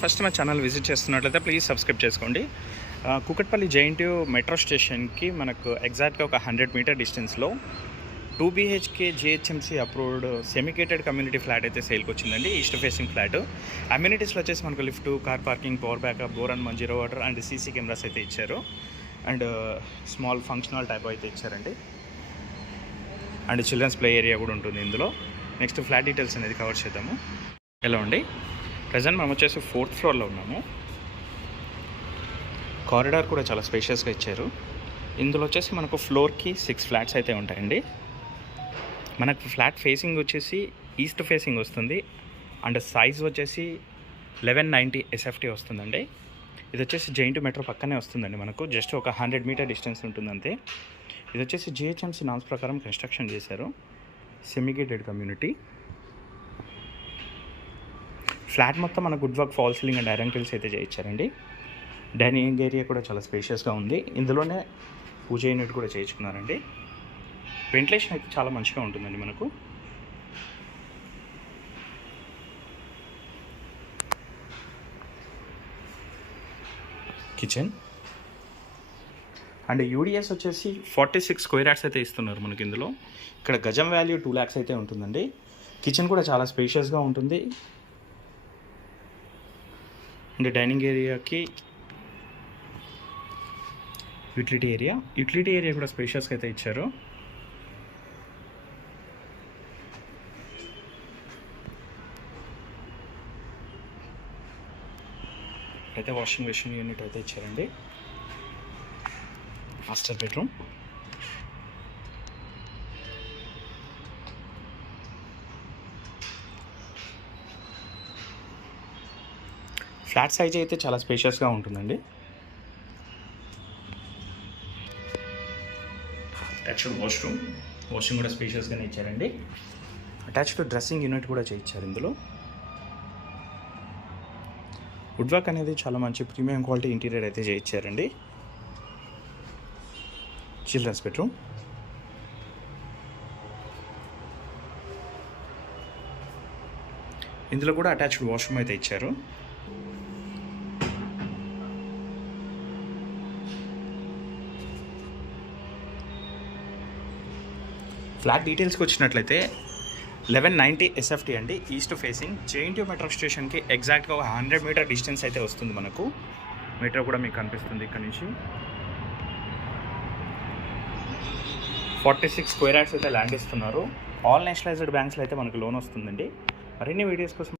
ఫస్ట్ మా channel visit చేస్తున్నట్లయితే please subscribe చేసుకోండి. కూకట్పల్లి జేఎన్టీయూ మెట్రో స్టేషన్కి మనకు ఎగ్జాక్ట్గా ఒక 100 మీటర్ డిస్టెన్స్లో 2 BHK GHMC approved semi gated community flat అయితే సేల్కి వచ్చిందండి. East facing flat. అమ్యూనిటీస్లో వచ్చేసి మనకు lift, car parking, power backup, bore and Manjira water and CC cameras అయితే ఇచ్చారు. అండ్ స్మాల్ ఫంక్షనల్ టైప్ అయితే ఇచ్చారండి. అండ్ చిల్డ్రన్స్ ప్లే ఏరియా కూడా ఉంటుంది ఇందులో. నెక్స్ట్ ఫ్లాట్ డీటెయిల్స్ అనేది కవర్ చేద్దాము. ఎలా అండి, ప్రజెంట్ మనం వచ్చేసి 4th ఫ్లోర్లో ఉన్నాము. కారిడార్ కూడా చాలా స్పేషియస్గా ఇచ్చారు. ఇందులో వచ్చేసి మనకు ఫ్లోర్కి 6 ఫ్లాట్స్ అయితే ఉంటాయండి. మనకు ఫ్లాట్ ఫేసింగ్ వచ్చేసి ఈస్ట్ ఫేసింగ్ వస్తుంది. అండ్ సైజ్ వచ్చేసి 1190 SFT వస్తుందండి. ఇది వచ్చేసి జేఎన్టీయూ మెట్రో పక్కనే వస్తుందండి. మనకు జస్ట్ ఒక 100 మీటర్ డిస్టెన్స్ ఉంటుంది అంతే. ఇది వచ్చేసి GHMC నామ్స్ ప్రకారం కన్స్ట్రక్షన్ చేశారు. సెమిగేటెడ్ కమ్యూనిటీ ఫ్లాట్ మొత్తం మన wood work, fall ceiling and iron kills అయితే చేయించారండి. డైనింగ్ ఏరియా కూడా చాలా స్పేషియస్గా ఉంది. ఇందులోనే పూజ యూనిట్ కూడా చేయించుకున్నారండి. వెంటిలేషన్ అయితే చాలా మంచిగా ఉంటుందండి మనకు. కిచెన్ అండ్ యూడిఎస్ వచ్చేసి 46 స్క్వేర్ యార్డ్స్ అయితే ఇస్తున్నారు మనకి ఇందులో. ఇక్కడ గజం వాల్యూ 2 lakhs అయితే ఉంటుందండి. కిచెన్ కూడా చాలా స్పేషియస్గా ఉంటుంది. అండ్ డైనింగ్ ఏరియాకి యూటిలిటీ ఏరియా కూడా స్పేషియస్గా అయితే ఇచ్చారు. అయితే వాషింగ్ మెషిన్ యూనిట్ అయితే ఇచ్చారండి. Master bedroom. ఫ్లాట్ సైజ్ అయితే చాలా స్పేషియస్గా ఉంటుందండి. అటాచ్డ్ వాషింగ్ కూడా స్పేషియస్గానే ఇచ్చారండి. అటాచ్డ్ డ్రెస్సింగ్ యూనిట్ కూడా చేయించారు ఇందులో. వుడ్ వర్క్ అనేది చాలా మంచి ప్రీమియం క్వాలిటీ ఇంటీరియర్ అయితే చేయించారండి. Children's bedroom. ఇందులో కూడా అటాచ్డ్ వాష్రూమ్ అయితే ఇచ్చారు. ఫ్లాట్ డీటెయిల్స్కి వచ్చినట్లయితే 1190 SFT అండి. ఈస్ట్ ఫేసింగ్ జేఎన్టీయూ మెట్రో స్టేషన్కి ఎగ్జాక్ట్గా ఒక 100 మీటర్ డిస్టెన్స్ అయితే వస్తుంది మనకు. మెట్రో కూడా మీకు కనిపిస్తుంది ఇక్కడ నుంచి. 46 స్క్వేర్ యార్డ్స్ అయితే ల్యాండ్ ఇస్తున్నారు. ఆల్ నేషనలైజ్డ్ బ్యాంక్స్లో అయితే మనకు లోన్ వస్తుందండి. మరిన్ని వీడియోస్ కోసం